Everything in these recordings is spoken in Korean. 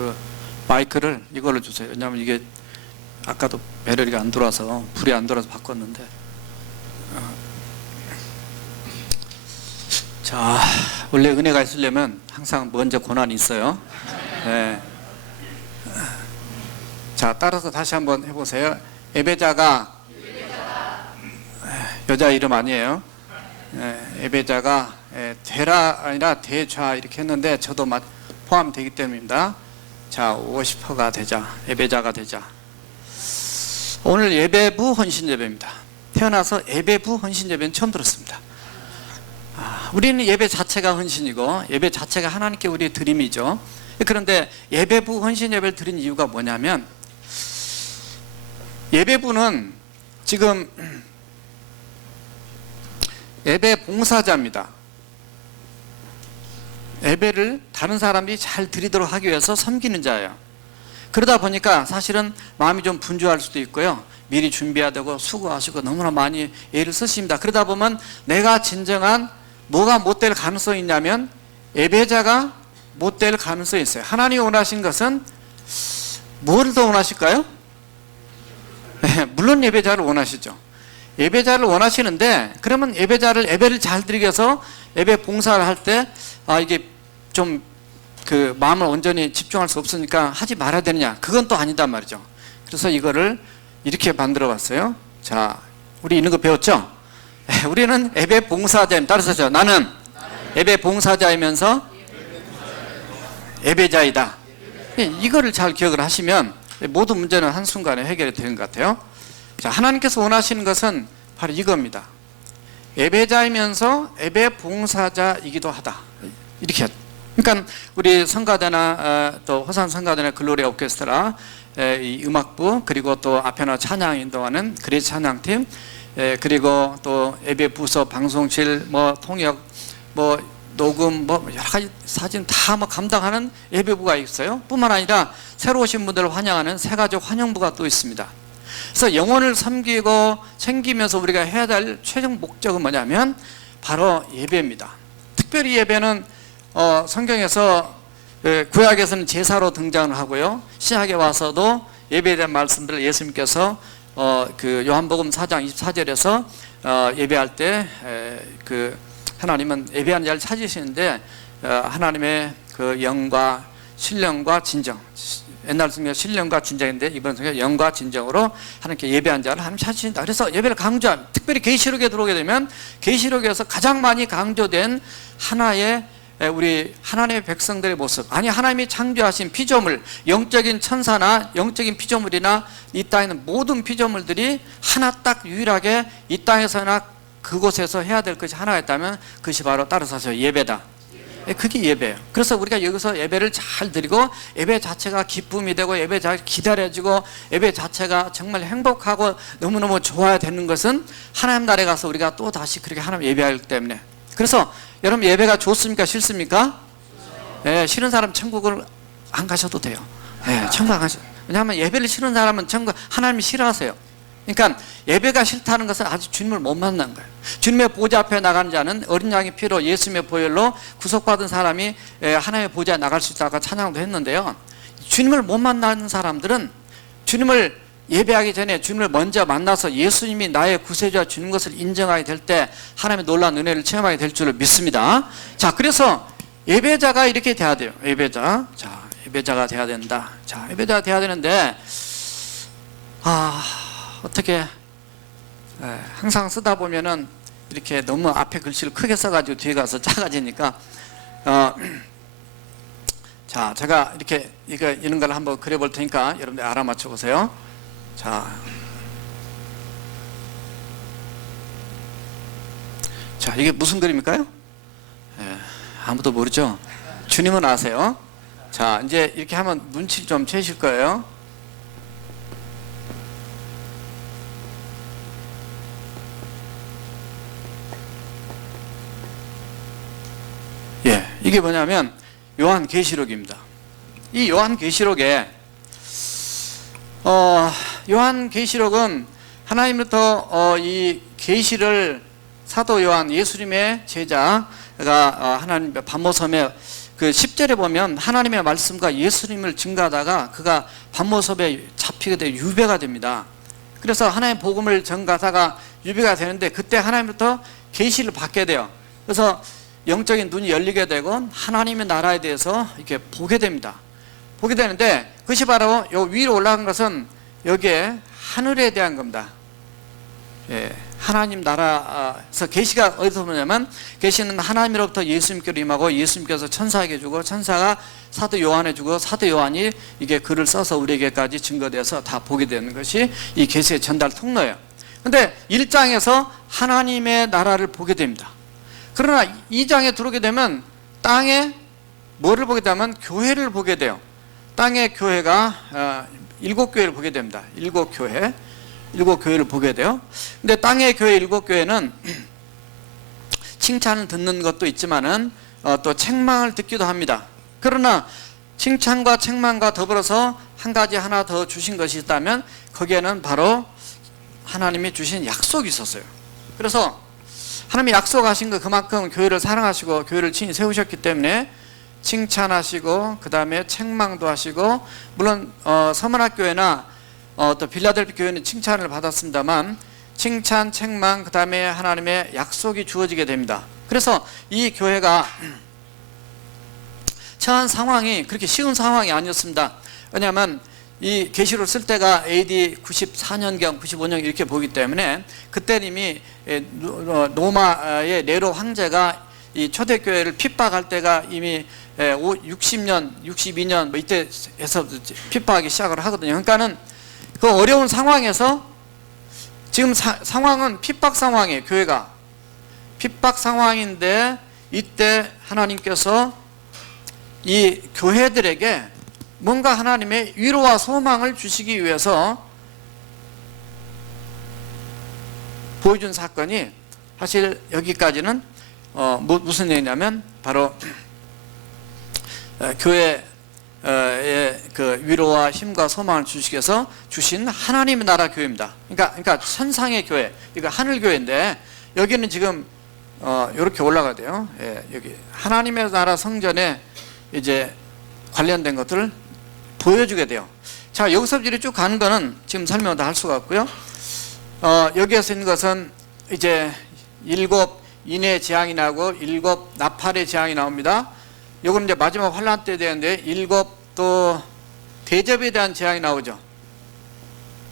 그 마이크를 이걸로 주세요. 왜냐하면 이게 아까도 배럴이 안 들어와서 불이 안 들어와서 바꿨는데. 자, 원래 은혜가 있으려면 항상 먼저 고난이 있어요. 네. 자, 따라서 다시 한번 해보세요. 에베자가 여자 이름 아니에요. 에베자가 대라 아니라 대좌 이렇게 했는데 저도 포함되기 때문입니다. 자, 50%가 되자. 에베자가 되자. 오늘 예배부 헌신 예배입니다. 태어나서 예배부 헌신 예배는 처음 들었습니다. 우리는 예배 자체가 헌신이고 예배 자체가 하나님께 우리의 드림이죠. 그런데 예배부 헌신 예배를 드린 이유가 뭐냐면, 예배부는 지금 예배 봉사자입니다. 예배를 다른 사람들이 잘 드리도록 하기 위해서 섬기는 자예요. 그러다 보니까 사실은 마음이 좀 분주할 수도 있고요, 미리 준비해야 되고 수고하시고 너무나 많이 애를 쓰십니다. 그러다 보면 내가 진정한 뭐가 못될 가능성이 있냐면 예배자가 못될 가능성이 있어요. 하나님이 원하신 것은 뭘 더 원하실까요? 물론 예배자를 원하시죠. 예배자를 원하시는데, 그러면 예배를 잘 드리기 위해서 예배 봉사를 할 때 이게 좀 그 마음을 온전히 집중할 수 없으니까 하지 말아야 되느냐? 그건 또 아니단 말이죠. 그래서 이거를 이렇게 만들어 봤어요. 자, 우리 있는 거 배웠죠? 우리는 예배 봉사자입니다. 따라서 나는 예배 봉사자이면서 예배자이다. 이거를 잘 기억을 하시면 모든 문제는 한순간에 해결이 되는 것 같아요. 자, 하나님께서 원하시는 것은 바로 이겁니다. 예배자이면서 예배 봉사자이기도 하다. 이렇게. 그러니까 우리 성가대나 또 호산 성가대나 글로리 오케스트라 이 음악부, 그리고 또 앞에나 찬양 인도하는 그레이스 찬양팀, 그리고 또 예배 부서, 방송실, 통역, 녹음, 여러 가지 사진 다 감당하는 예배부가 있어요. 뿐만 아니라 새로 오신 분들을 환영하는 새가족 환영부가 또 있습니다. 그래서 영혼을 섬기고 챙기면서 우리가 해야 될 최종 목적은 뭐냐면 바로 예배입니다. 특별히 예배는 성경에서 구약에서는 제사로 등장을 하고요, 신약에 와서도 예배에 대한 말씀들을 예수님께서 그 요한복음 4장 24절에서 예배할 때 그 하나님은 예배하는 자를 찾으시는데 하나님의 그 영과 신령과 진정, 옛날 성경 신령과 진정인데 이번 성경 영과 진정으로 하나님께 예배한 자를 하나님 찾으신다. 그래서 예배를 강조한, 특별히 계시록에 들어오게 되면 계시록에서 가장 많이 강조된 하나의 우리 하나님의 백성들의 모습, 아니 하나님이 창조하신 피조물, 영적인 천사나 영적인 피조물이나 이 땅에 있는 모든 피조물들이 하나 딱 유일하게 이 땅에서나 그곳에서 해야 될 것이 하나가 있다면 그것이 바로 따라서 예배다. 그게 예배예요. 그래서 우리가 여기서 예배를 잘 드리고 예배 자체가 기쁨이 되고 예배 자체가 기다려지고 예배 자체가 정말 행복하고 너무너무 좋아야 되는 것은 하나님 나라에 가서 우리가 또 다시 그렇게 하나님 예배하기 때문에. 그래서 여러분, 예배가 좋습니까? 싫습니까? 싫은 사람 천국을 안 가셔도 돼요. 천국 안 가셔도. 왜냐하면 예배를 싫은 사람은 천국 하나님이 싫어하세요. 그러니까 예배가 싫다는 것은 아직 주님을 못 만난 거예요. 주님의 보좌 앞에 나가는 자는 어린 양의 피로 예수님의 보혈로 구속받은 사람이 하나님의 보좌에 나갈 수 있다고 찬양도 했는데요, 주님을 못 만나는 사람들은 주님을 예배하기 전에 주님을 먼저 만나서 예수님이 나의 구세주와 주님 것을 인정하게 될 때 하나님의 놀라운 은혜를 체험하게 될 줄을 믿습니다. 자, 그래서 예배자가 이렇게 돼야 돼요. 예배자. 자, 예배자가 돼야 된다. 자, 예배자가 돼야 되는데 어떻게 항상 쓰다 보면은 이렇게 너무 앞에 글씨를 크게 써가지고 뒤에 가서 작아지니까 자, 제가 이렇게 이런 걸 한번 그려볼 테니까 여러분들 알아맞혀 보세요. 자, 이게 무슨 그림일까요? 아무도 모르죠? 주님은 아세요? 자, 이제 이렇게 하면 눈치 좀 채실 거예요. 이게 뭐냐면 요한계시록입니다. 이 요한계시록에 요한계시록은 하나님부터 이 계시를 사도 요한, 예수님의 제자가 하나님 반모섬에 그 10절에 보면 하나님의 말씀과 예수님을 증거하다가 그가 밤모섭에 잡히게 돼 유배가 됩니다. 그래서 하나님의 복음을 전가하다가 유배가 되는데 그때 하나님부터 계시를 받게 돼요. 그래서 영적인 눈이 열리게 되고 하나님의 나라에 대해서 이렇게 보게 됩니다. 보게 되는데 그것이 바로 요 위로 올라간 것은 여기에 하늘에 대한 겁니다. 예, 하나님 나라에서 계시가 어디서 오냐면 계시는 하나님으로부터 예수님께로 임하고 예수님께서 천사에게 주고 천사가 사도 요한에 주고 사도 요한이 이게 글을 써서 우리에게까지 증거돼서 다 보게 되는 것이 이 계시의 전달 통로예요. 근데 1장에서 하나님의 나라를 보게 됩니다. 그러나 2장에 들어오게 되면 땅에 뭐를 보게 되면 교회를 보게 돼요. 땅의 교회가 7교회를 보게 됩니다. 7교회를 보게 돼요. 근데 땅의 교회 7교회는 칭찬을 듣는 것도 있지만은 또 책망을 듣기도 합니다. 그러나 칭찬과 책망과 더불어서 한 가지 하나 더 주신 것이 있다면 거기에는 바로 하나님이 주신 약속이 있었어요. 그래서 하나님이 약속하신 거 그만큼 교회를 사랑하시고 교회를 친히 세우셨기 때문에 칭찬하시고 그 다음에 책망도 하시고 물론 서문학교회나 또 빌라델피 교회는 칭찬을 받았습니다만 칭찬, 책망 그 다음에 하나님의 약속이 주어지게 됩니다. 그래서 이 교회가 처한 상황이 그렇게 쉬운 상황이 아니었습니다. 왜냐하면 이 계시를 쓸 때가 AD 94년경 95년 이렇게 보기 때문에 그때 이미 로마의 네로 황제가 이 초대교회를 핍박할 때가 이미 60년, 62년 뭐 이때에서 핍박하기 시작을 하거든요. 그러니까는 그 어려운 상황에서 지금 상황은 핍박 상황이에요. 교회가 핍박 상황인데 이때 하나님께서 이 교회들에게 뭔가 하나님의 위로와 소망을 주시기 위해서 보여준 사건이 사실 여기까지는 무슨 얘기냐면 바로 교회의 그 위로와 힘과 소망을 주시기 위해서 주신 하나님의 나라 교회입니다. 그러니까 천상의 교회, 이거 하늘 교회인데 여기는 지금 이렇게 올라가야 돼요. 예, 여기 하나님의 나라 성전에 이제 관련된 것들을 보여주게 돼요. 자, 여기서 이렇게 쭉 가는 거는 지금 설명을 다 할 수가 없고요. 여기에서 있는 것은 이제 7 인의 재앙이 나고 7 나팔의 재앙이 나옵니다. 요거는 이제 마지막 환란 때 되는데 7 또 대접에 대한 재앙이 나오죠.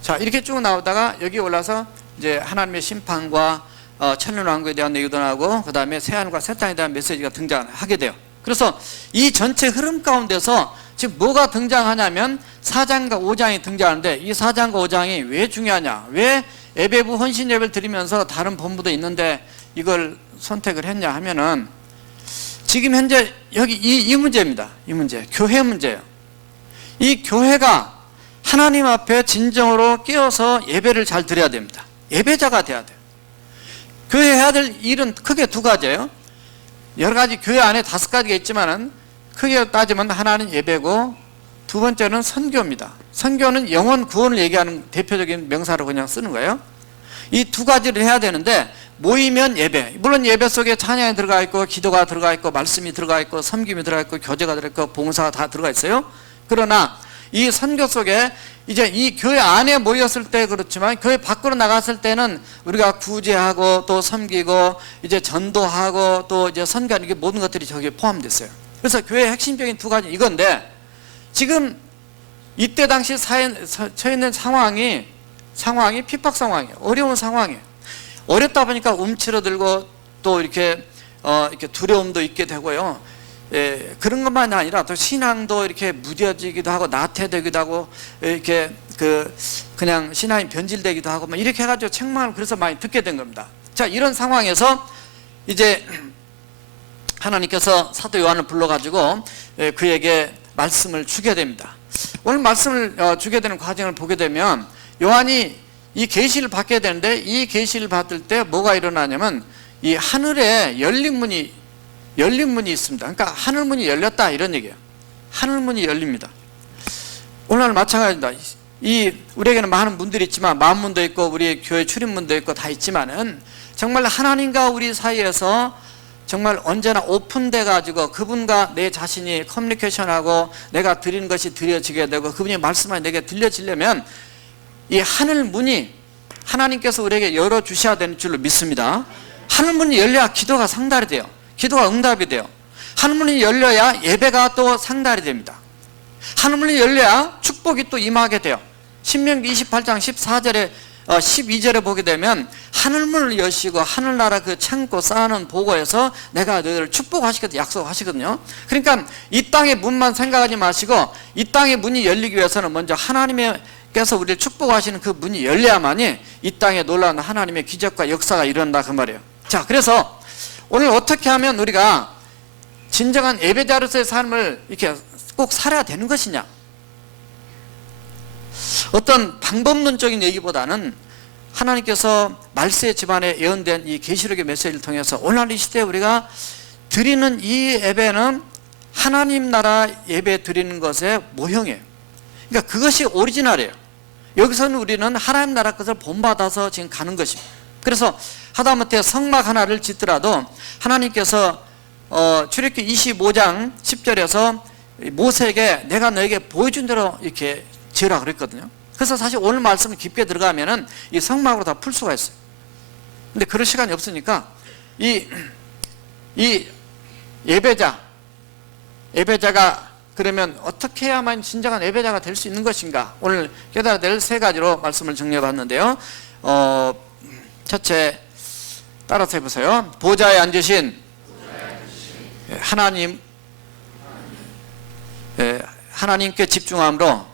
자, 이렇게 쭉 나오다가 여기 올라서 이제 하나님의 심판과 천년왕국에 대한 얘기도 나오고 그 다음에 새하늘과 새 땅에 대한 메시지가 등장하게 돼요. 그래서 이 전체 흐름 가운데서 지금 뭐가 등장하냐면 4장과 5장이 등장하는데 이 4장과 5장이 왜 중요하냐, 왜 예배부 헌신 예배를 드리면서 다른 본부도 있는데 이걸 선택을 했냐 하면은 지금 현재 여기 이 문제입니다. 이 문제, 교회 문제예요. 이 교회가 하나님 앞에 진정으로 깨어서 예배를 잘 드려야 됩니다. 예배자가 돼야 돼요. 교회 해야 될 일은 크게 2가지예요. 여러 가지 교회 안에 5가지가 있지만은 크게 따지면 하나는 예배고 두 번째는 선교입니다. 선교는 영혼 구원을 얘기하는 대표적인 명사로 그냥 쓰는 거예요. 이 2가지를 해야 되는데 모이면 예배, 물론 예배 속에 찬양이 들어가 있고 기도가 들어가 있고 말씀이 들어가 있고 섬김이 들어가 있고 교제가 들어가 있고 봉사가 다 들어가 있어요. 그러나 이 선교 속에 이제 이 교회 안에 모였을 때 그렇지만 교회 밖으로 나갔을 때는 우리가 구제하고 또 섬기고 이제 전도하고 또 이제 선교하는 게 모든 것들이 저기에 포함됐어요. 그래서 교회의 핵심적인 2가지 이건데 지금 이때 당시 처해 있는 상황이 핍박 상황이에요. 어려운 상황이에요. 어렵다 보니까 움츠러들고 또 이렇게 두려움도 있게 되고요. 예, 그런 것만이 아니라 또 신앙도 이렇게 무뎌지기도 하고 나태되기도 하고 이렇게 그냥 신앙이 변질되기도 하고 막 이렇게 해가지고 책망을 그래서 많이 듣게 된 겁니다. 자, 이런 상황에서 이제 하나님께서 사도 요한을 불러가지고 그에게 말씀을 주게 됩니다. 오늘 말씀을 주게 되는 과정을 보게 되면 요한이 이 계시를 받게 되는데 이 계시를 받을 때 뭐가 일어나냐면 이 하늘에 열린 문이 있습니다. 그러니까 하늘문이 열렸다 이런 얘기예요. 하늘문이 열립니다. 오늘 마찬가지입니다. 우리에게는 많은 문들이 있지만 만문도 있고 우리 교회 출입문도 있고 다 있지만은 정말 하나님과 우리 사이에서 정말 언제나 오픈돼 가지고 그분과 내 자신이 커뮤니케이션하고 내가 드리는 것이 드려지게 되고 그분이 말씀하니 내게 들려지려면 이 하늘 문이 하나님께서 우리에게 열어주셔야 되는 줄로 믿습니다. 하늘 문이 열려야 기도가 상달이 돼요. 기도가 응답이 돼요. 하늘 문이 열려야 예배가 또 상달이 됩니다. 하늘 문이 열려야 축복이 또 임하게 돼요. 신명기 28장 14절에 12절에 보게 되면 하늘문을 여시고 하늘나라 그 창고 쌓아놓은 보고에서 내가 너희를 축복하시겠다 약속하시거든요. 그러니까 이 땅의 문만 생각하지 마시고 이 땅의 문이 열리기 위해서는 먼저 하나님께서 우리를 축복하시는 그 문이 열려야만이 이 땅에 놀라운 하나님의 기적과 역사가 일어난다 그 말이에요. 자, 그래서 오늘 어떻게 하면 우리가 진정한 예배자로서의 삶을 이렇게 꼭 살아야 되는 것이냐, 어떤 방법론적인 얘기보다는 하나님께서 말세의 집안에 예언된 이 계시록의 메시지를 통해서 오늘 이 시대에 우리가 드리는 이 예배는 하나님 나라 예배 드리는 것의 모형이에요. 그러니까 그것이 오리지널이에요. 여기서는 우리는 하나님 나라 것을 본받아서 지금 가는 것입니다. 그래서 하다못해 성막 하나를 짓더라도 하나님께서 출애굽기 25장 10절에서 모세에게 내가 너에게 보여준 대로 이렇게 지으라 그랬거든요. 그래서 사실 오늘 말씀을 깊게 들어가면은 이 성막으로 다 풀 수가 있어요. 근데 그럴 시간이 없으니까 이 예배자가 그러면 어떻게 해야만 진정한 예배자가 될 수 있는 것인가? 오늘 깨달아야 될 세 가지로 말씀을 정리해 봤는데요. 첫째, 따라서 해보세요. 보좌에 앉으신 하나님, 하나님께 집중함으로,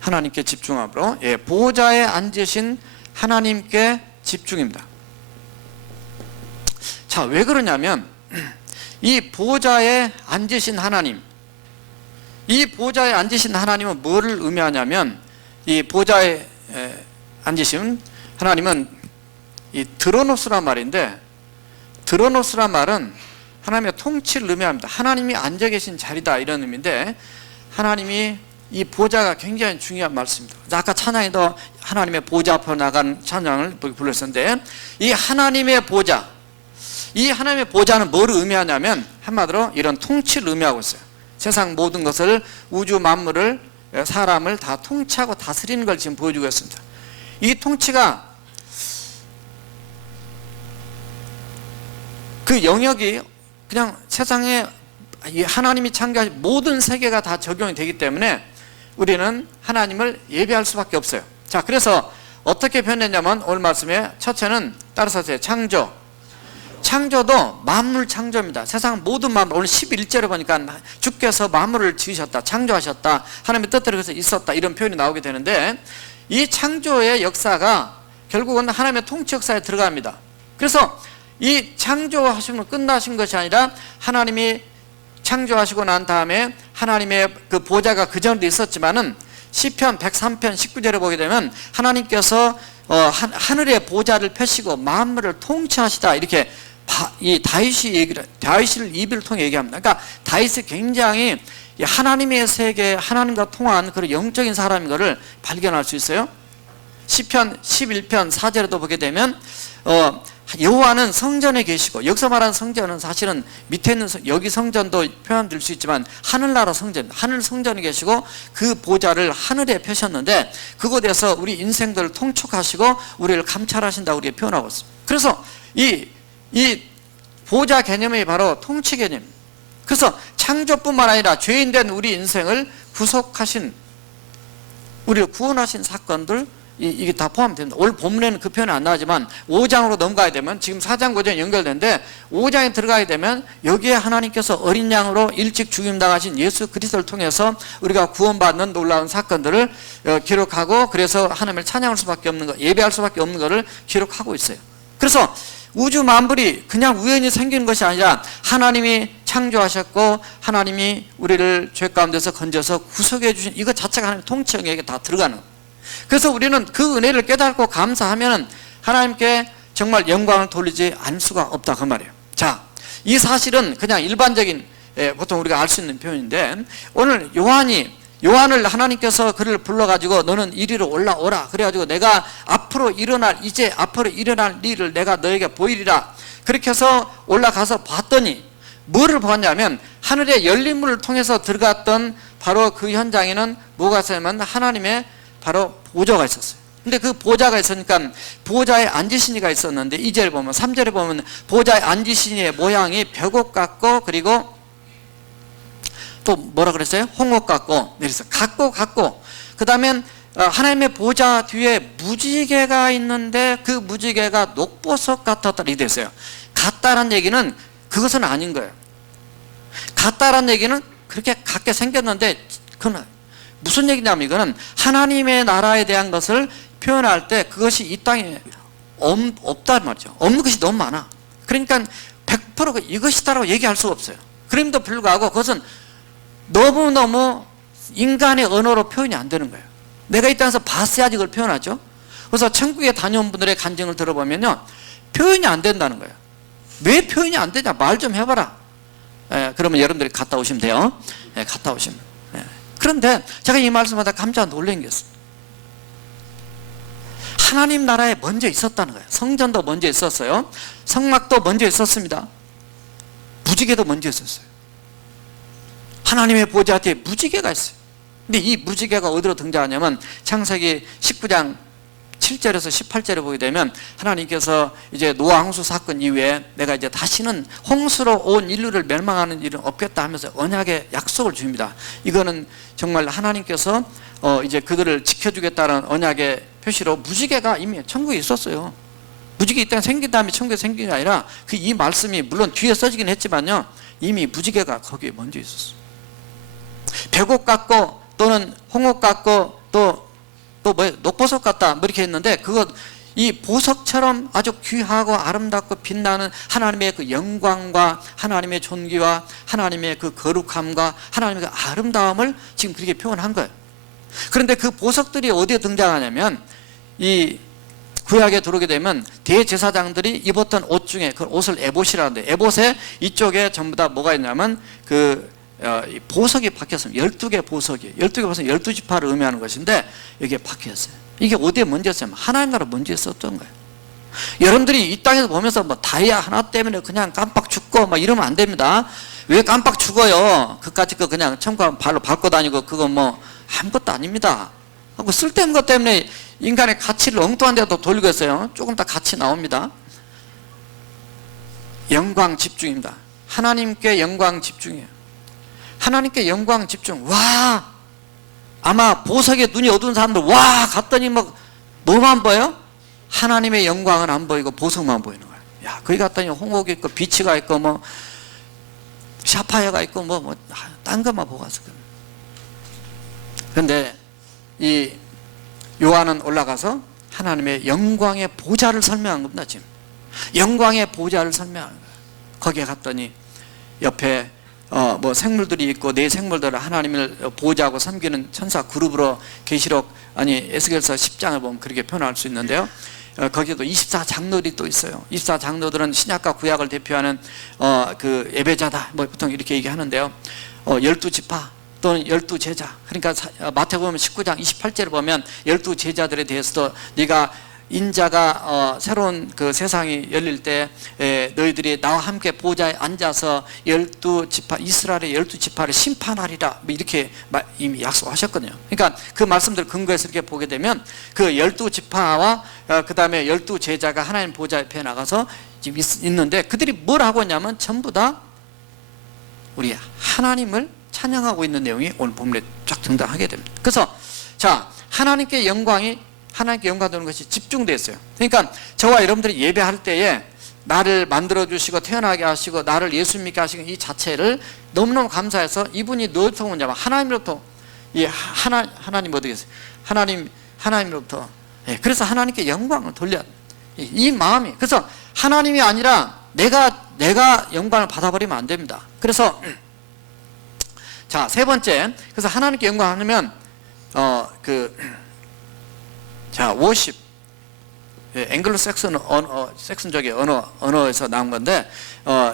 하나님께 집중함으로, 보좌에 앉으신 하나님께 집중입니다. 자, 왜 그러냐면 이 보좌에 앉으신 하나님, 이 보좌에 앉으신 하나님은 뭐를 의미하냐면 이 보좌에 앉으신 하나님은 이 드로노스란 말인데, 드로노스란 말은 하나님의 통치를 의미합니다. 하나님이 앉아 계신 자리다 이런 의미인데, 하나님이 이 보좌가 굉장히 중요한 말씀입니다. 아까 찬양에도 하나님의 보좌 앞으로 나간 찬양을 불렀었는데, 이 하나님의 보좌, 이 하나님의 보좌는 뭐를 의미하냐면 한마디로 이런 통치를 의미하고 있어요. 세상 모든 것을, 우주 만물을, 사람을 다 통치하고 다스리는 걸 지금 보여주고 있습니다. 이 통치가 그 영역이 그냥 세상에 하나님이 창조하신 모든 세계가 다 적용이 되기 때문에 우리는 하나님을 예배할 수밖에 없어요. 자, 그래서 어떻게 표현했냐면 오늘 말씀에 첫째는 따라서 하세요. 창조. 창조도 만물 창조입니다. 세상 모든 만물, 오늘 11절에 보니까 주께서 만물을 지으셨다, 창조하셨다, 하나님의 뜻대로 해서 있었다 이런 표현이 나오게 되는데, 이 창조의 역사가 결국은 하나님의 통치 역사에 들어갑니다. 그래서 이 창조하시면 끝나신 것이 아니라 하나님이 창조하시고 난 다음에 하나님의 그 보좌가 그 전에도 있었지만은 시편 103편 19절에 보게 되면 하나님께서 하늘의 보좌를 펴시고 만물을 통치하시다 이렇게 이 다윗을 입을 통해 얘기합니다. 그러니까 다윗이 굉장히 하나님의 세계, 하나님과 통한 그런 영적인 사람인 것을 발견할 수 있어요. 시편 11편 4절에도 보게 되면 여호와는 성전에 계시고, 여기서 말하는 성전은 사실은 밑에 있는 여기 성전도 표현될 수 있지만 하늘나라 성전, 하늘 성전에 계시고 그 보좌를 하늘에 펴셨는데 그곳에서 우리 인생들을 통촉하시고 우리를 감찰하신다고 우리가 표현하고 있습니다. 그래서 이 보좌 개념이 바로 통치 개념. 그래서 창조뿐만 아니라 죄인된 우리 인생을 구속하신, 우리를 구원하신 사건들, 이게 다 포함됩니다. 오늘 본문에는 그 표현이 안 나오지만 5장으로 넘어가야 되면, 지금 4장 5장이 연결되는데 5장에 들어가게 되면 여기에 하나님께서 어린 양으로 일찍 죽임당하신 예수 그리스도를 통해서 우리가 구원받는 놀라운 사건들을 기록하고, 그래서 하나님을 찬양할 수밖에 없는 것, 예배할 수밖에 없는 것을 기록하고 있어요. 그래서 우주 만물이 그냥 우연히 생기는 것이 아니라 하나님이 창조하셨고 하나님이 우리를 죄 가운데서 건져서 구속해 주신 이것 자체가 하나님의 통치 영역에 다 들어가는 거예요. 그래서 우리는 그 은혜를 깨닫고 감사하면 하나님께 정말 영광을 돌리지 않을 수가 없다 그 말이에요. 자, 이 사실은 그냥 일반적인 보통 우리가 알 수 있는 표현인데, 오늘 요한이 요한을 하나님께서 그를 불러가지고 너는 이리로 올라오라. 그래가지고 내가 이제 앞으로 일어날 일을 내가 너에게 보이리라. 그렇게 해서 올라가서 봤더니 뭐를 보았냐면 하늘의 열린 문을 통해서 들어갔던 바로 그 현장에는 뭐가 있었냐면 하나님의 바로 보좌가 있었어요. 근데 그 보좌가 있으니까 보좌에 앉으신 이가 있었는데 2절에 보면 3절에 보면 보좌에 앉으신 이의 모양이 벽옥 같고 그리고 또 뭐라 그랬어요? 홍옥 같고 그래서 같고 그 다음에 하나님의 보좌 뒤에 무지개가 있는데 그 무지개가 녹보석 같았다 이렇게 됐어요. 같다는 얘기는 그것은 아닌 거예요. 같다라는 얘기는 그렇게 같게 생겼는데 그건 무슨 얘기냐면 이거는 하나님의 나라에 대한 것을 표현할 때 그것이 이 땅에 없단 말이죠. 없는 것이 너무 많아. 그러니까 100% 이것이다라고 얘기할 수가 없어요. 그럼에도 불구하고 그것은 너무너무 인간의 언어로 표현이 안 되는 거예요. 내가 이 땅에서 봤어야지 그걸 표현하죠. 그래서 천국에 다녀온 분들의 간증을 들어보면요, 표현이 안 된다는 거예요. 왜 표현이 안 되냐? 말 좀 해봐라. 그러면 여러분들이 갔다 오시면 돼요. 갔다 오시면. 그런데 제가 이 말씀하다 깜짝 놀란 게 있어요. 하나님 나라에 먼저 있었다는 거예요. 성전도 먼저 있었어요. 성막도 먼저 있었습니다. 무지개도 먼저 있었어요. 하나님의 보좌 뒤에 무지개가 있어요. 근데 이 무지개가 어디로 등장하냐면 창세기 19장 7절에서 18절에 보게 되면 하나님께서 이제 노아 홍수 사건 이후에 내가 이제 다시는 홍수로 온 인류를 멸망하는 일은 없겠다 하면서 언약의 약속을 줍니다. 이거는 정말 하나님께서 이제 그들을 지켜주겠다는 언약의 표시로 무지개가 이미 천국에 있었어요. 무지개 이 땅에 생긴 다음에 천국에 생긴 게 아니라 이 말씀이 물론 뒤에 써지긴 했지만요, 이미 무지개가 거기에 먼저 있었어요. 백옥 같고 또는 홍옥 같고 또 뭐 녹보석 같다 뭐 이렇게 했는데 그것 이 보석처럼 아주 귀하고 아름답고 빛나는 하나님의 그 영광과 하나님의 존귀와 하나님의 그 거룩함과 하나님의 그 아름다움을 지금 그렇게 표현한 거예요. 그런데 그 보석들이 어디에 등장하냐면 이 구약에 들어오게 되면 대제사장들이 입었던 옷 중에 그 옷을 에봇이라는데 에봇에 이쪽에 전부 다 뭐가 있냐면 보석이 박혔습니다. 12개 보석이 12개 보석이 12지파를 의미하는 것인데 여기에 박혔어요. 이게 어디에 먼저 있었냐면 하나님 나라 먼저 있었던 거예요. 여러분들이 이 땅에서 보면서 뭐 다이아 하나 때문에 그냥 깜빡 죽고 막 이러면 안 됩니다. 왜 깜빡 죽어요? 그까짓 거 그냥 천국 발로 밟고 다니고 그거 뭐 아무것도 아닙니다. 그 쓸데없는 것 때문에 인간의 가치를 엉뚱한 데도 돌리고 있어요. 조금 더 가치 나옵니다. 영광 집중입니다. 하나님께 영광 집중이에요. 하나님께 영광 집중. 와, 아마 보석에 눈이 어두운 사람들 와 갔더니 뭐 뭐만 보여? 하나님의 영광은 안 보이고 보석만 보이는 거예요. 야, 거기 갔더니 홍옥이 있고 비치가 있고 뭐 샤파이어가 있고 뭐 딴 것만 보고 왔어. 그런데 이 요한은 올라가서 하나님의 영광의 보좌를 설명한 겁니다. 지금 영광의 보좌를 설명하는 거예요. 거기에 갔더니 옆에 뭐 생물들이 있고 네 생물들을 하나님을 보호자하고 섬기는 천사 그룹으로 계시록 에스겔서 10장을 보면 그렇게 표현할 수 있는데요. 거기에도 24장로들이 또 있어요. 24장로들은 신약과 구약을 대표하는 그 예배자다 뭐 보통 이렇게 얘기하는데요. 12지파 또는 12제자, 그러니까 마태복음 19장 28절을 보면 12제자들에 대해서도 네가 인자가 새로운 그 세상이 열릴 때 너희들이 나와 함께 보좌에 앉아서 12지파 이스라엘의 12지파를 심판하리라 뭐 이렇게 이미 약속하셨거든요. 그러니까 그 말씀들 근거해서 이렇게 보게 되면 그 12지파와 그 다음에 12제자가 하나님 보좌 옆에 나가서 지금 있는데 그들이 뭘 하고 있냐면 전부 다 우리 하나님을 찬양하고 있는 내용이 오늘 본문에 쫙 등장하게 됩니다. 그래서 자, 하나님께 영광이 하나님께 영광 되는 것이 집중되어 있어요. 그러니까 저와 여러분들이 예배할 때에 나를 만들어주시고 태어나게 하시고 나를 예수 믿게 하시고 이 자체를 너무너무 감사해서 이분이 누구로부터 오냐면 하나님으로부터 이 하나님 어디 계세요? 하나님으로부터 그래서 하나님께 영광을 돌려 이 마음이 그래서 하나님이 아니라 내가 영광을 받아버리면 안 됩니다. 그래서 자, 세 번째 그래서 하나님께 영광하면 자, 워십 앵글로 섹슨적인 언어에서 나온 건데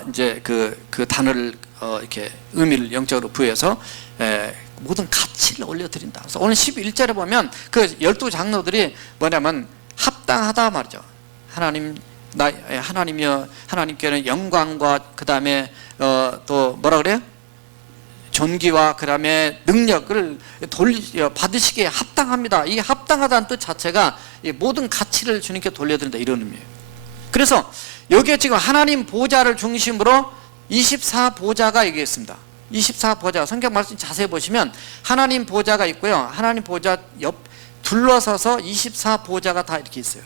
이제 그 단어를 이렇게 의미를 영적으로 부여해서 모든 가치를 올려드린다. 그래서 오늘 11절에 보면 그 12장로들이 뭐냐면 합당하다 말이죠. 하나님이여, 하나님께는 영광과 그 다음에 또 뭐라 그래요? 존귀와 그 다음에 능력을 받으시기에 합당합니다. 이 합당하다는 뜻 자체가 모든 가치를 주님께 돌려드린다, 이런 의미예요. 그래서 여기에 지금 하나님 보좌를 중심으로 24보좌가 여기 있습니다. 24보좌, 성경 말씀 자세히 보시면 하나님 보좌가 있고요, 하나님 보좌 옆 둘러서서 24보좌가 다 이렇게 있어요.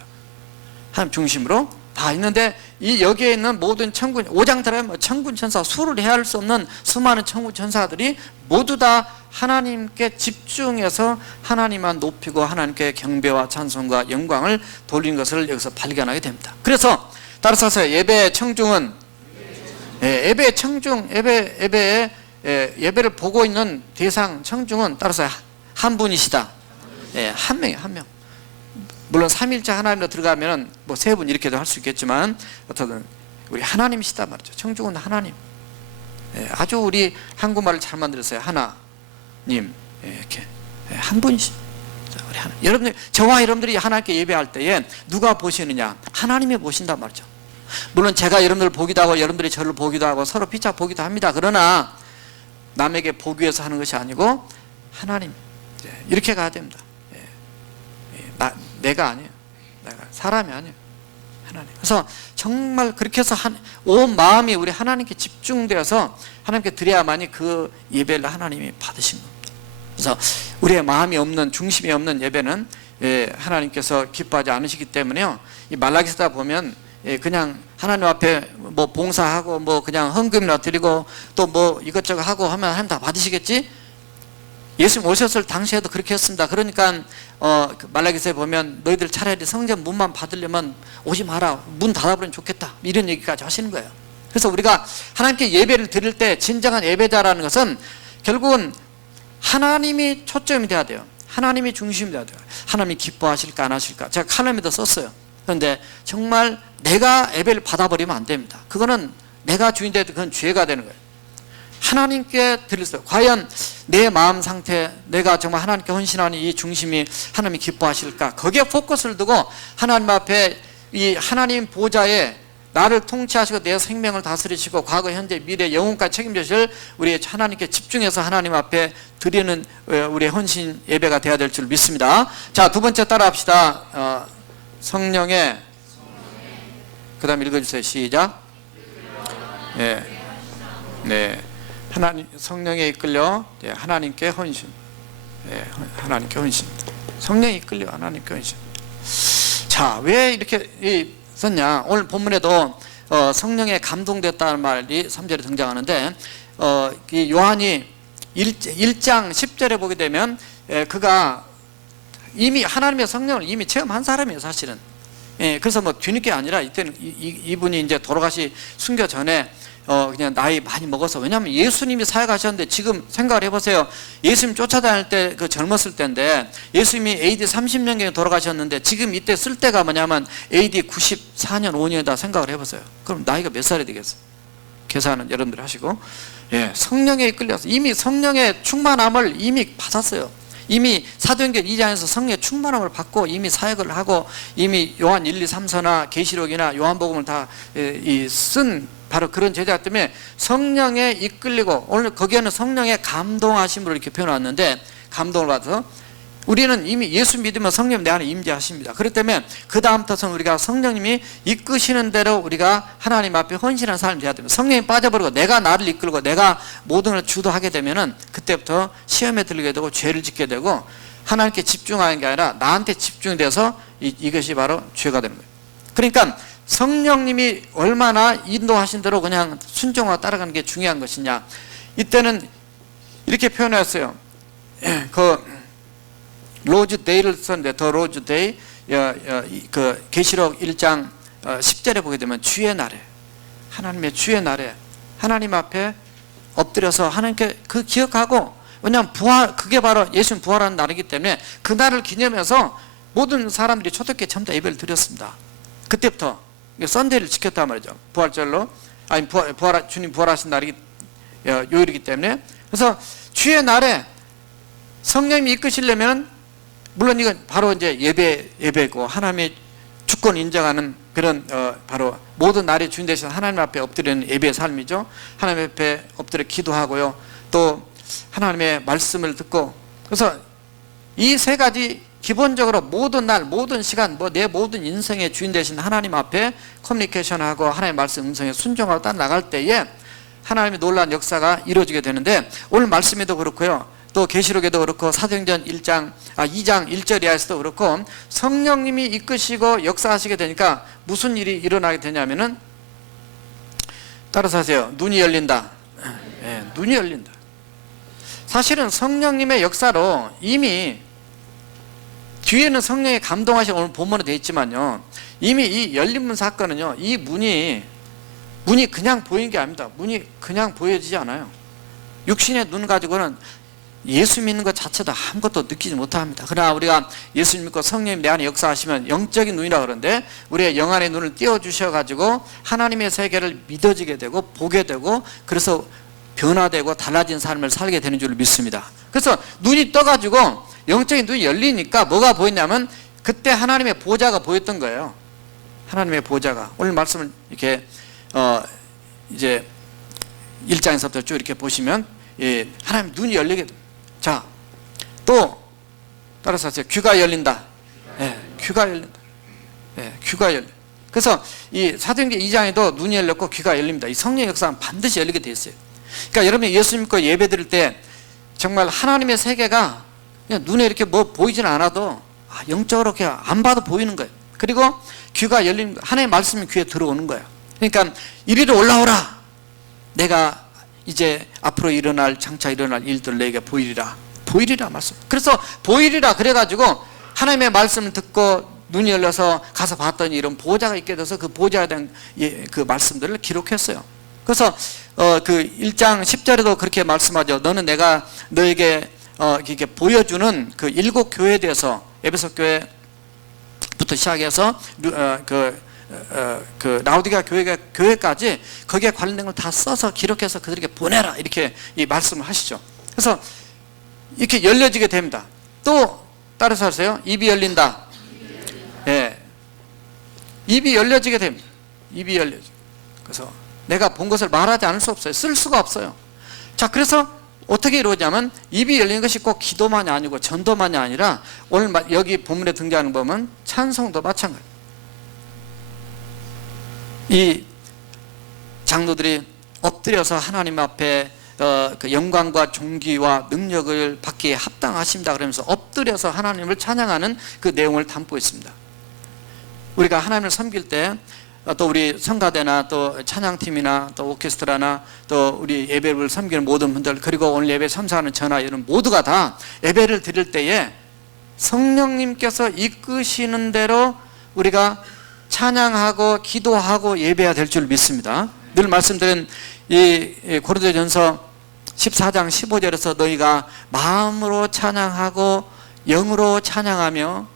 하나님 중심으로 다 있는데, 이 여기에 있는 모든 천군, 5장 들어가면 천군 천사, 수를 헤아릴 수 없는 수많은 천군 천사들이 모두 다 하나님께 집중해서 하나님만 높이고 하나님께 경배와 찬송과 영광을 돌린 것을 여기서 발견하게 됩니다. 그래서 따라서 예배의 청중은, 예배의 청중, 예배를 보고 있는 대상 청중은 따라서 한 분이시다. 한 명이에요, 한 명. 물론 삼일째 하나님으로 들어가면 뭐 세 분 이렇게도 할 수 있겠지만 어떻든 우리 하나님이시다 말이죠. 청중은 하나님. 아주 우리 한국말을 잘 만들었어요. 하나님, 이렇게 한 분이시. 우리 하나. 여러분들, 저와 여러분들이 하나님께 예배할 때에 누가 보시느냐? 하나님이 보신단 말이죠. 물론 제가 여러분들을 보기도 하고 여러분들이 저를 보기도 하고 서로 피차 보기도 합니다. 그러나 남에게 보기 위해서 하는 것이 아니고 하나님, 이렇게 가야 됩니다. 내가 아니에요. 내가 사람이 아니에요. 하나님. 그래서 정말 그렇게 해서 온 마음이 우리 하나님께 집중되어서 하나님께 드려야만이 그 예배를 하나님이 받으신 겁니다. 그래서 우리의 마음이 없는, 중심이 없는 예배는 하나님께서 기뻐하지 않으시기 때문에요. 이 말라기서다 보면 그냥 하나님 앞에 뭐 봉사하고 뭐 그냥 헌금이나 드리고 또 뭐 이것저것 하고 하면 하나님 다 받으시겠지? 예수님 오셨을 당시에도 그렇게 했습니다. 그러니까 말라기서에 보면 너희들 차라리 성전 문만 받으려면 오지 마라, 문 닫아버리면 좋겠다, 이런 얘기까지 하시는 거예요. 그래서 우리가 하나님께 예배를 드릴 때 진정한 예배자라는 것은 결국은 하나님이 초점이 돼야 돼요. 하나님이 중심이 돼야 돼요. 하나님이 기뻐하실까 안 하실까. 제가 칼럼에도 썼어요. 그런데 정말 내가 예배를 받아버리면 안 됩니다. 그거는 내가 주인 돼도 그건 죄가 되는 거예요. 하나님께 드렸어요. 과연 내 마음 상태, 내가 정말 하나님께 헌신하는 이 중심이 하나님이 기뻐하실까? 거기에 포커스를 두고 하나님 앞에 이 하나님 보좌에 나를 통치하시고 내 생명을 다스리시고 과거, 현재, 미래, 영혼까지 책임지실 우리 하나님께 집중해서 하나님 앞에 드리는 우리의 헌신 예배가 되어야 될 줄 믿습니다. 자, 두 번째 따라 합시다. 성령의, 그 다음 읽어주세요. 시작. 네. 하나님, 성령에 이끌려 하나님께 헌신. 하나님께 헌신. 성령에 이끌려 하나님께 헌신. 자, 왜 이렇게 썼냐? 오늘 본문에도 성령에 감동됐다는 말이 3절에 등장하는데, 이 요한이 1장 10절에 보게 되면 그가 이미 하나님의 성령을 이미 체험한 사람이에요, 사실은. 그래서 뭐 뒤늦게 아니라 이때는 이분이 이제 돌아가시 순교 전에 그냥 나이 많이 먹어서, 왜냐하면 예수님이 사역하셨는데, 지금 생각을 해보세요. 예수님 쫓아다닐 때 그 젊었을 때인데 예수님이 AD 30년경에 돌아가셨는데 지금 이때 쓸 때가 뭐냐면 AD 94년 5년이다 생각을 해보세요. 그럼 나이가 몇 살이 되겠어요? 계산은 여러분들 하시고, 성령에 이끌려서 이미 성령의 충만함을 이미 받았어요. 이미 사도행전 2장에서 성령의 충만함을 받고 이미 사역을 하고 이미 요한 1, 2, 3서나 계시록이나 요한복음을 다 쓴 바로 그런 제자 때문에 성령에 이끌리고, 오늘 거기에는 성령의 감동하심으로 이렇게 표현해왔는데, 감동을 받아서 우리는 이미 예수 믿으면 성령 내 안에 임재하십니다. 그렇기 때문에 그 다음부터는 우리가 성령님이 이끄시는 대로 우리가 하나님 앞에 헌신하는 사람이 되어야 됩니다. 성령이 빠져버리고 내가 나를 이끌고 내가 모든 걸 주도하게 되면은 그때부터 시험에 들게 되고 죄를 짓게 되고, 하나님께 집중하는 게 아니라 나한테 집중이 돼서 이것이 바로 죄가 되는 거예요. 그러니까 성령님이 얼마나 인도하신 대로 그냥 순종하고 따라가는 게 중요한 것이냐. 이때는 이렇게 표현했어요. 그 로즈 데이를 썼는데, 더 로즈 데이, 그 계시록 1장 10절에 보게 되면 주의 날에, 하나님의 주의 날에 하나님 앞에 엎드려서 하나님께 그 기억하고, 왜냐하면 그게 바로 예수님 부활하는 날이기 때문에 그 날을 기념해서 모든 사람들이 초대교회 전부 다 예배를 드렸습니다. 그때부터 썬데이를 지켰단 말이죠. 부활절로, 아니 주님 부활하신 날이 요일이기 때문에. 그래서 주의 날에 성령님이 이끄시려면 물론 이건 바로 이제 예배고 하나님의 주권 인정하는 그런 바로 모든 날의 주인 되신 하나님 앞에 엎드리는 예배의 삶이죠. 하나님 앞에 엎드려 기도하고요. 또 하나님의 말씀을 듣고, 그래서 이 세 가지 기본적으로 모든 날 모든 시간 내 모든 인생의 주인 되신 하나님 앞에 커뮤니케이션하고 하나님의 말씀 음성에 순종하고 따라 나갈 때에 하나님의 놀라운 역사가 이루어지게 되는데, 오늘 말씀에도 그렇고요, 또 계시록에도 그렇고 사도행전 2장 1절 이하에서도 그렇고 성령님이 이끄시고 역사하시게 되니까 무슨 일이 일어나게 되냐면은, 따라서 하세요. 눈이 열린다. 네, 눈이 열린다. 사실은 성령님의 역사로 이미 뒤에는 성령이 감동하신 오늘 본문에 되어 있지만요, 이미 이 열린문 사건은요, 이 문이 그냥 보이는 게 아닙니다. 문이 그냥 보여지지 않아요. 육신의 눈 가지고는 예수 믿는 것 자체도 아무것도 느끼지 못합니다. 그러나 우리가 예수 믿고 성령님 내 안에 역사하시면 영적인 눈이라 그러는데, 우리의 영 안의 눈을 띄워주셔가지고 하나님의 세계를 믿어지게 되고 보게 되고, 그래서 변화되고 달라진 삶을 살게 되는 줄 믿습니다. 그래서 눈이 떠가지고 영적인 눈이 열리니까 뭐가 보이냐면, 그때 하나님의 보좌가 보였던 거예요. 하나님의 보좌가. 오늘 말씀을 이렇게 이제 1장에서부터 쭉 이렇게 보시면 하나님 눈이 열리게 됩니다. 자, 또 따라서 하세요. 귀가 열린다. 귀가 열린다. 귀가 열린다. 그래서 이 사도행전 2장에도 눈이 열렸고 귀가 열립니다. 이 성령의 역사는 반드시 열리게 되어 있어요. 그러니까 여러분이 예수 믿고 예배 드릴 때 정말 하나님의 세계가 그냥 눈에 이렇게 뭐 보이지는 않아도 영적으로 그냥 안 봐도 보이는 거예요. 그리고 귀가 열리는 거예요. 하나님의 말씀이 귀에 들어오는 거예요. 그러니까 이리로 올라오라. 내가 이제 앞으로 장차 일어날 일들 내게 보이리라. 보이리라 말씀. 그래서 보이리라 그래가지고 하나님의 말씀을 듣고 눈이 열려서 가서 봤더니 이런 보호자가 있게 돼서 그 보호자에 대한 그 말씀들을 기록했어요. 그래서 그 1장 10절에도 그렇게 말씀하죠. 너는 내가 너에게 이렇게 보여주는 그 7 교회에 대해서, 에베소 교회부터 시작해서 그 라우디게아 교회까지 거기에 관련된 걸 다 써서 기록해서 그들에게 보내라, 이렇게 이 말씀을 하시죠. 그래서 이렇게 열려지게 됩니다. 또 따라서 하세요. 입이 열린다. 입이 열려지게 됩니다. 입이 열려지. 그래서 내가 본 것을 말하지 않을 수 없어요. 쓸 수가 없어요. 자, 그래서 어떻게 이루어지냐면, 입이 열리는 것이 꼭 기도만이 아니고 전도만이 아니라 오늘 여기 본문에 등장하는 법은 찬송도 마찬가지예요. 이 장로들이 엎드려서 하나님 앞에 그 영광과 존귀와 능력을 받기에 합당하십니다 그러면서 엎드려서 하나님을 찬양하는 그 내용을 담고 있습니다. 우리가 하나님을 섬길 때 또 우리 성가대나 또 찬양팀이나 또 오케스트라나 또 우리 예배를 섬기는 모든 분들, 그리고 오늘 예배 참석하는 전하 이런 모두가 다 예배를 드릴 때에 성령님께서 이끄시는 대로 우리가 찬양하고 기도하고 예배해야 될 줄 믿습니다. 늘 말씀드린 이 고린도전서 14장 15절에서 너희가 마음으로 찬양하고 영으로 찬양하며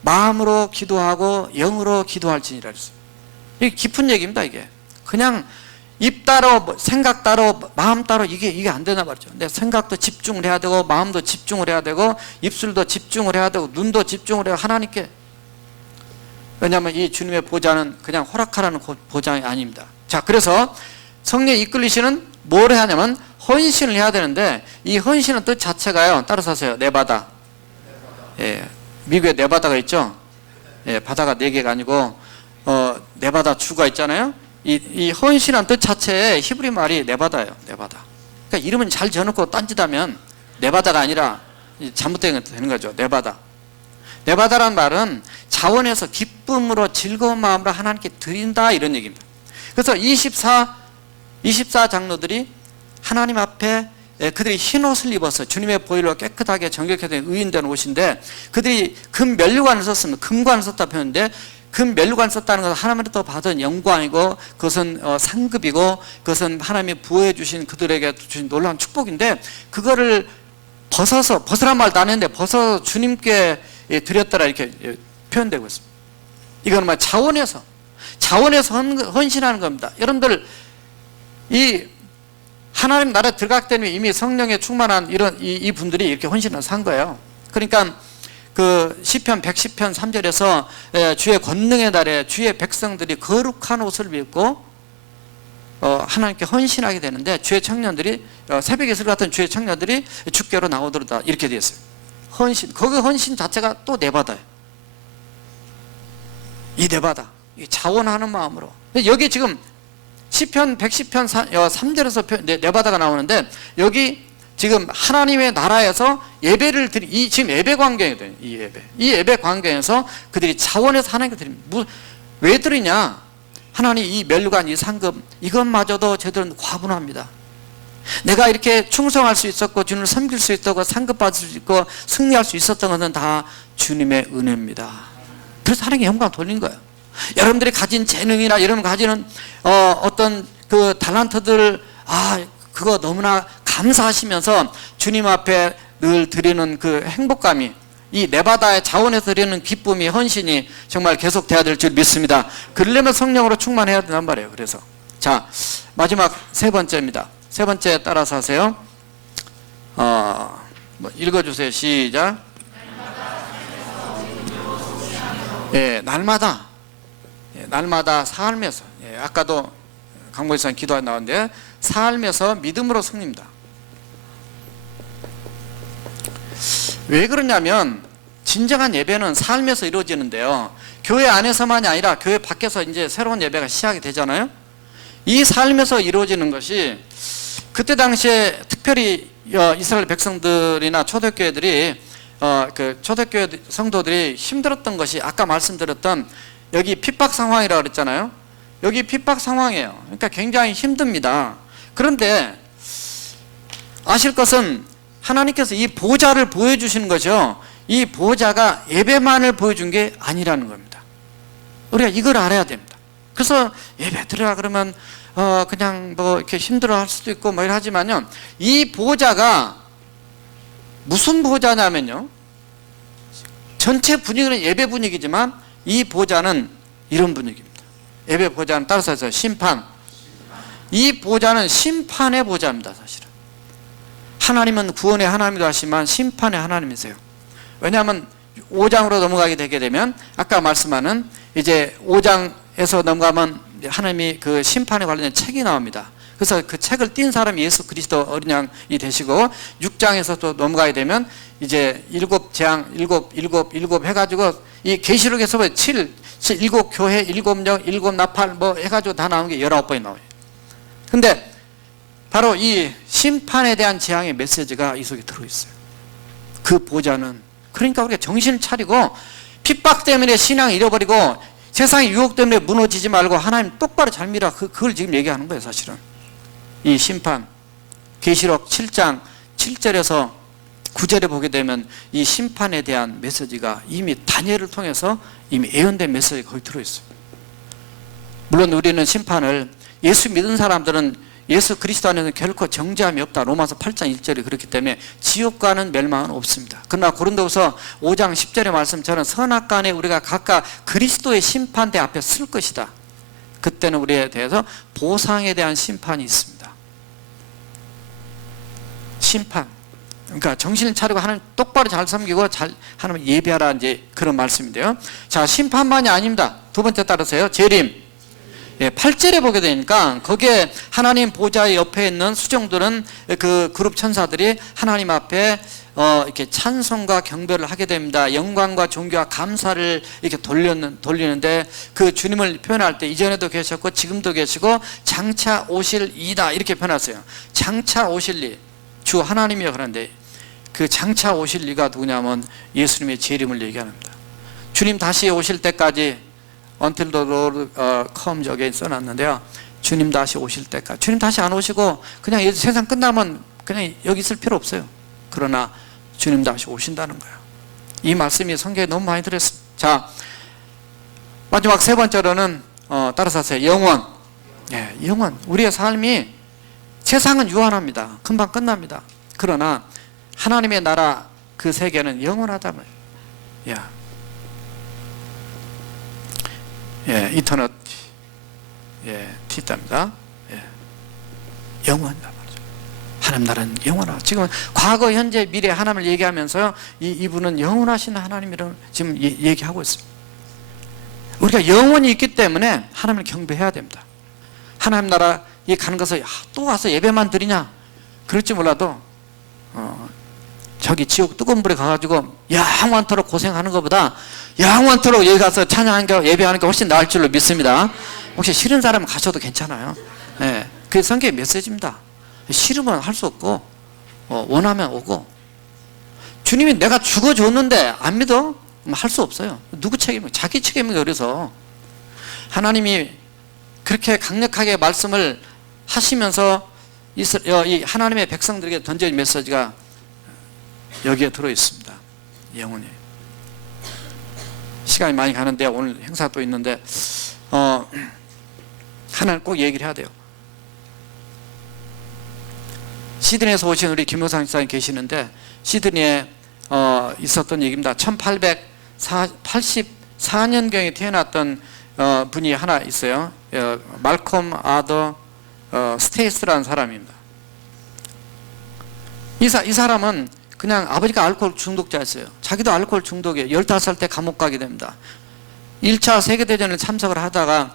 마음으로 기도하고 영으로 기도할지니라 그랬어요. 이게 깊은 얘기입니다. 이게 그냥 입 따로 생각 따로 마음 따로 이게 안 되나 말이죠. 근데 생각도 집중을 해야 되고 마음도 집중을 해야 되고 입술도 집중을 해야 되고 눈도 집중을 해야 하나님께. 왜냐하면 이 주님의 보좌는 그냥 허락하라는 보좌가 아닙니다. 자, 그래서 성령이 이끌리시는 뭘 해야 하냐면 헌신을 해야 되는데, 이 헌신은 뜻 자체가요, 따라서 하세요. 네바다. 미국에 네바다가 있죠. 바다가 4개가 아니고 네바다 주가 있잖아요. 이 헌신한 뜻 자체의 히브리 말이 네바다예요. 네바다. 그러니까 이름은 잘 지어놓고 딴짓하면 네바다가 아니라 잘못되는 거죠. 네바다. 네바다란 말은 자원에서 기쁨으로 즐거운 마음으로 하나님께 드린다, 이런 얘기입니다. 그래서 24 장로들이 하나님 앞에 그들이 흰 옷을 입어서 주님의 보혈로 깨끗하게 정결케 된 의인된 옷인데, 그들이 금 면류관을 썼습니다. 금관을 썼다 표현인데, 금 면류관을 썼다는 것은 하나님으로부터 받은 영광이고 그것은 상급이고 그것은 하나님이 부어해 주신 그들에게 주신 놀라운 축복인데, 그거를 벗으란 말도 안 했는데 벗어서 주님께 드렸더라, 이렇게 표현되고 있습니다. 이건 자원에서 헌신하는 겁니다. 여러분들, 이 하나님 나라에 들어갔기 때문에 이미 성령에 충만한 이런 이 분들이 이렇게 헌신을 산 거예요. 그러니까 그 시편 110편 3절에서 주의 권능의 날에 주의 백성들이 거룩한 옷을 입고 하나님께 헌신하게 되는데, 주의 청년들이 새벽에 이슬 같은 주의 청년들이 주께로 나오더라 이렇게 되어 있어요. 헌신, 거기 헌신 자체가 또 내바다예요. 이 내바다, 이 자원하는 마음으로. 여기 지금 시편 110편 3절에서 내바다가 나오는데, 여기 지금 하나님의 나라에서 예배를 드리, 지금 예배 광경이거든요. 이 예배 광경에서 그들이 자원해서 하나님께 드립니다. 왜 드리냐? 하나님 이 멸관, 이 상급, 이것마저도 저들은 과분합니다. 내가 이렇게 충성할 수 있었고 주님을 섬길 수 있었고 상급받을 수 있고 승리할 수 있었던 것은 다 주님의 은혜입니다. 그래서 하나님께 영광 돌린 거예요. 여러분들이 가진 재능이나 여러분 가지는 어떤 그 달란트들, 그거 너무나 감사하시면서 주님 앞에 늘 드리는 그 행복감이, 이 네바다의 자원에서 드리는 기쁨이, 헌신이 정말 계속 돼야 될 줄 믿습니다. 그러려면 성령으로 충만해야 된단 말이에요. 그래서 자, 마지막 세 번째입니다. 세 번째 따라서 하세요. 읽어주세요. 시작. 날마다 삶에서, 아까도 강목사님 기도가 나왔는데, 삶에서 믿음으로 승리입니다. 왜 그러냐면 진정한 예배는 삶에서 이루어지는데요, 교회 안에서만이 아니라 교회 밖에서 이제 새로운 예배가 시작이 되잖아요. 이 삶에서 이루어지는 것이, 그때 당시에 특별히 이스라엘 백성들이나 초대교회들이 그 초대교회 성도들이 힘들었던 것이, 아까 말씀드렸던 여기 핍박 상황이라고 그랬잖아요. 여기 핍박 상황이에요. 그러니까 굉장히 힘듭니다. 그런데 아실 것은 하나님께서 이 보좌를 보여주시는 거죠. 이 보좌가 예배만을 보여준 게 아니라는 겁니다. 우리가 이걸 알아야 됩니다. 그래서 예배 드리라 그러면 그냥 뭐 이렇게 힘들어 할 수도 있고 뭐 이러지만요, 이 보좌가 무슨 보좌냐면요, 전체 분위기는 예배 분위기지만 이 보좌는 이런 분위기입니다. 예배 보좌는 따라서 해서 심판. 이 보좌는 심판의 보좌입니다. 사실은 하나님은 구원의 하나님이도 하시지만 심판의 하나님이세요. 왜냐하면 5장으로 넘어가게 되게 되면 아까 말씀하는 이제 5장에서 넘어가면 하나님이 그 심판에 관련된 책이 나옵니다. 그래서 그 책을 띈 사람이 예수 그리스도 어린 양이 되시고, 6장에서 또 넘어가게 되면 이제 7재앙 7 해가지고 이 계시록에서 7 교회 7영 7나팔 뭐 해가지고 다 나온 게 19번이 나와요. 근데 바로 이 심판에 대한 재앙의 메시지가 이 속에 들어있어요. 그 보좌는, 그러니까 우리가 정신을 차리고 핍박 때문에 신앙 잃어버리고 세상의 유혹 때문에 무너지지 말고 하나님 똑바로 잘 믿어. 그걸 지금 얘기하는 거예요. 사실은 이 심판, 계시록 7장 7절에서 9절에 보게 되면 이 심판에 대한 메시지가 이미 다니엘을 통해서 이미 예언된 메시지가 거기 들어있어요. 물론 우리는 심판을, 예수 믿은 사람들은 예수 그리스도 안에는 결코 정죄함이 없다. 로마서 8장 1절이 그렇기 때문에 지옥과는 멸망은 없습니다. 그러나 고린도후서 5장 10절의 말씀처럼 선악간에 우리가 각각 그리스도의 심판대 앞에 쓸 것이다. 그때는 우리에 대해서 보상에 대한 심판이 있습니다. 심판. 그러니까 정신을 차리고 하나님 똑바로 잘 섬기고 잘 하나님 예배하라, 이제 그런 말씀인데요. 자, 심판만이 아닙니다. 두 번째 따르세요. 재림. 8절에 보게 되니까 거기에 하나님 보좌 옆에 있는 수정들은 그 그룹 천사들이 하나님 앞에 이렇게 찬송과 경배를 하게 됩니다. 영광과 존귀와 감사를 이렇게 돌리는데, 그 주님을 표현할 때 이전에도 계셨고 지금도 계시고 장차 오실 이다 이렇게 표현했어요. 장차 오실 이, 주 하나님이요. 그런데 그 장차 오실 이가 누구냐면 예수님의 재림을 얘기합니다. 주님 다시 오실 때까지 Until the Lord comes again 써놨는데요. 주님 다시 오실 때까지. 주님 다시 안 오시고 그냥 세상 끝나면 그냥 여기 있을 필요 없어요. 그러나 주님 다시 오신다는 거예요. 이 말씀이 성경에 너무 많이 들었습니다. 자, 마지막 세 번째로는 따라서 하세요. 영원. 영원. 우리의 삶이, 세상은 유한합니다. 금방 끝납니다. 그러나 하나님의 나라 그 세계는 영원하다면, 이터널 티타입니다. 영원하다 말이죠. 하나님 나라는 영원하. 지금 과거, 현재, 미래 하나님을 얘기하면서요, 이분은 영원하신 하나님이라고 지금 얘기하고 있어요. 우리가 영원히 있기 때문에 하나님을 경배해야 됩니다. 하나님 나라 이 가는 것을 또 와서 예배만 드리냐 그럴지 몰라도 저기 지옥 뜨거운 불에 가가지고 영원토록 고생하는 것보다 영원토록 여기 가서 찬양하는 게, 예배하는 게 훨씬 나을 줄로 믿습니다. 혹시 싫은 사람은 가셔도 괜찮아요. 네, 그게 성경의 메시지입니다. 싫으면 할 수 없고 원하면 오고. 주님이 내가 죽어줬는데 안 믿어? 할 수 없어요. 누구 책임이에요? 자기 책임이에요. 그래서 하나님이 그렇게 강력하게 말씀을 하시면서 이 하나님의 백성들에게 던져진 메시지가 여기에 들어있습니다. 영원히. 시간이 많이 가는데 오늘 행사 또 있는데 하나를 꼭 얘기를 해야 돼요. 시드니에서 오신 우리 김효상 집사님 계시는데 시드니에 있었던 얘기입니다. 1884년경에 태어났던 분이 하나 있어요. 말콤 아더 스테이스라는 사람입니다. 이 사람은 그냥 아버지가 알코올 중독자였어요. 자기도 알코올 중독이에요. 15살 때 감옥 가게 됩니다. 1차 세계대전을 참석을 하다가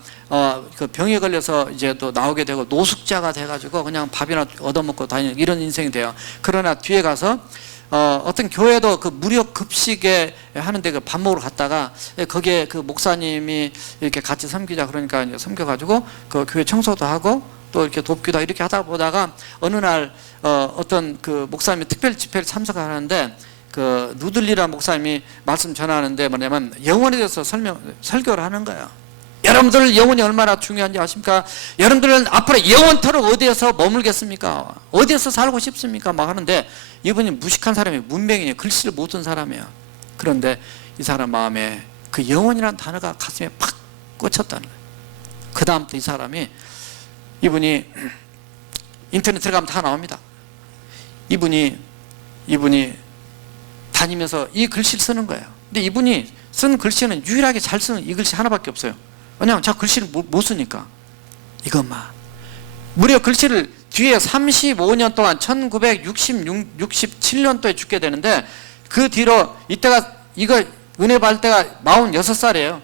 그 병에 걸려서 이제 또 나오게 되고 노숙자가 돼가지고 그냥 밥이나 얻어먹고 다니는 이런 인생이 돼요. 그러나 뒤에 가서 어떤 교회도 그 무료 급식에 하는데 그 밥 먹으러 갔다가 거기에 그 목사님이 이렇게 같이 섬기자 그러니까 이제 섬겨가지고 그 교회 청소도 하고 또 이렇게 돕기도 이렇게 하다 보다가 어느 날 어떤 그 목사님이 특별 집회를 참석하는데 그 누들리라 목사님이 말씀 전하는데 뭐냐면 영혼에 대해서 설교를 하는 거예요. 여러분들 영혼이 얼마나 중요한지 아십니까? 여러분들은 앞으로 영원토록 어디에서 머물겠습니까? 어디에서 살고 싶습니까? 막 하는데 이분이 무식한 사람이에요. 문맹이에요. 글씨를 못 쓴 사람이에요. 그런데 이 사람 마음에 그 영혼이라는 단어가 가슴에 팍 꽂혔다는 거예요. 그 다음부터 이 사람이 이분이 인터넷 들어가면 다 나옵니다. 이분이 다니면서 이 글씨를 쓰는 거예요. 근데 이분이 쓴 글씨는 유일하게 잘 쓰는 이 글씨 하나밖에 없어요. 왜냐하면 자 글씨를 못 쓰니까. 이것만 무려 글씨를 뒤에 35년 동안 1967년도에 죽게 되는데 그 뒤로 이때가 이거 은혜 받을 때가 46살이에요.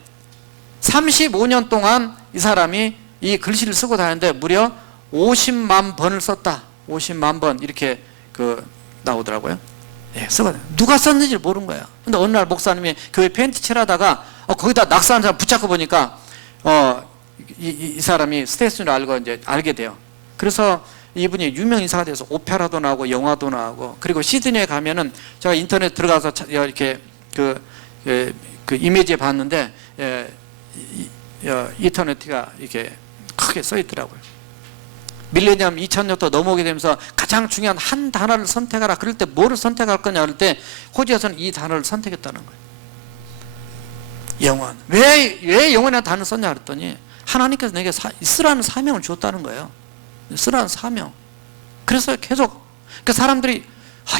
35년 동안 이 사람이 이 글씨를 쓰고 다니는데 무려 50만 번을 썼다. 50만 번 이렇게 그 나오더라고요. 예, 쓰고 누가 썼는지 모르는 거예요. 근데 어느 날 목사님이 교회 팬티 칠하다가 거기다 낙서하는 사람 붙잡고 보니까 이 사람이 스테이스인 줄 알고 이제 알게 돼요. 그래서 이분이 유명 인사가 돼서 오페라도 나오고 영화도 나오고 그리고 시드니에 가면은 제가 인터넷 들어가서 이렇게 그 이미지에 봤는데 이터니티가 이렇게 크게 써 있더라고요. 밀레니엄 2000년도 넘어오게 되면서 가장 중요한 한 단어를 선택하라. 그럴 때 뭐를 선택할 거냐 그럴 때 호주에서는 이 단어를 선택했다는 거예요. 영원. 왜 영원이라는 단어를 썼냐 그랬더니 하나님께서 내게 쓰라는 사명을 줬다는 거예요. 쓰라는 사명. 그래서 계속 그 사람들이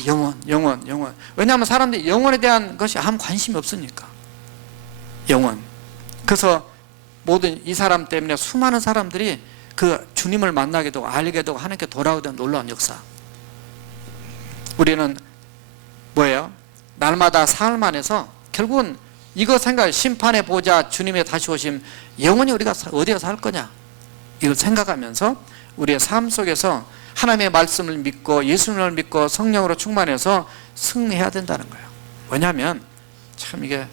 영원. 왜냐하면 사람들이 영원에 대한 것이 아무 관심이 없으니까. 영원. 그래서 모든 이 사람 때문에 수많은 사람들이 그 주님을 만나게 되고 알게 되고 하나님께 돌아오게 된 놀라운 역사. 우리는 뭐예요? 날마다 삶 안에서 결국은 이거 생각해. 심판의 보좌 주님의 다시 오심 영원히 우리가 어디에 살 거냐 이걸 생각하면서 우리의 삶 속에서 하나님의 말씀을 믿고 예수님을 믿고 성령으로 충만해서 승리해야 된다는 거예요. 왜냐하면 참 이게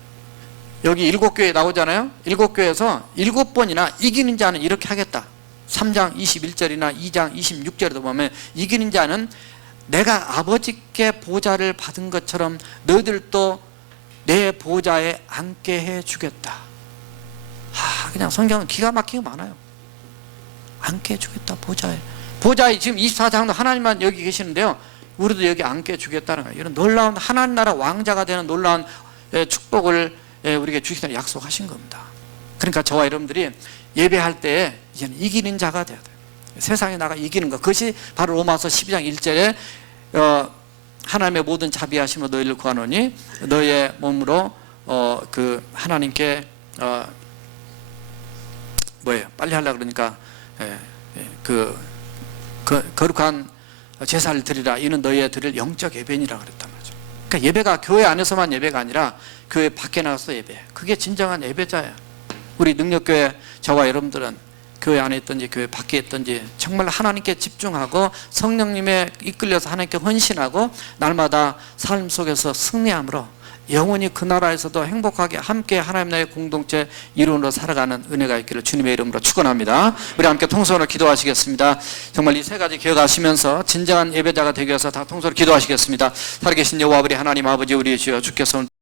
여기 7교회 나오잖아요. 7교회에서 7번이나 이기는 자는 이렇게 하겠다. 3장 21절이나 2장 26절에도 보면 이기는 자는 내가 아버지께 보좌를 받은 것처럼 너희들도 내 보좌에 앉게 해주겠다. 그냥 성경은 기가 막히게 많아요. 앉게 해주겠다. 보좌에 지금 24장도 하나님만 여기 계시는데요. 우리도 여기 앉게 해주겠다는 거예요. 이런 놀라운 하나님 나라 왕자가 되는 놀라운 축복을 우리에게 주시다는 약속하신 겁니다. 그러니까 저와 여러분들이 예배할 때 이제는 이기는 자가 되어야 돼요. 세상에 나가 이기는 것. 그것이 바로 로마서 12장 1절에 하나님의 모든 자비하심으로 너희를 구하노니 너희의 몸으로 그 하나님께 뭐예요? 빨리 하려고 그러니까 그 거룩한 제사를 드리라. 이는 너희의 드릴 영적 예배니라 그랬단 말이죠. 그러니까 예배가 교회 안에서만 예배가 아니라 교회 밖에 나가서 예배. 그게 진정한 예배자예요. 우리 능력교회 저와 여러분들은 교회 안에 있든지 교회 밖에 있든지 정말 하나님께 집중하고 성령님에 이끌려서 하나님께 헌신하고 날마다 삶 속에서 승리함으로 영원히 그 나라에서도 행복하게 함께 하나님 나라의 공동체 이루어로 살아가는 은혜가 있기를 주님의 이름으로 축원합니다. 우리 함께 통성으로 기도하시겠습니다. 정말 이 세 가지 기억하시면서 진정한 예배자가 되기 위해서 다 통성으로 기도하시겠습니다. 살아계신 여호와 우리 하나님 아버지 우리 주여, 주께서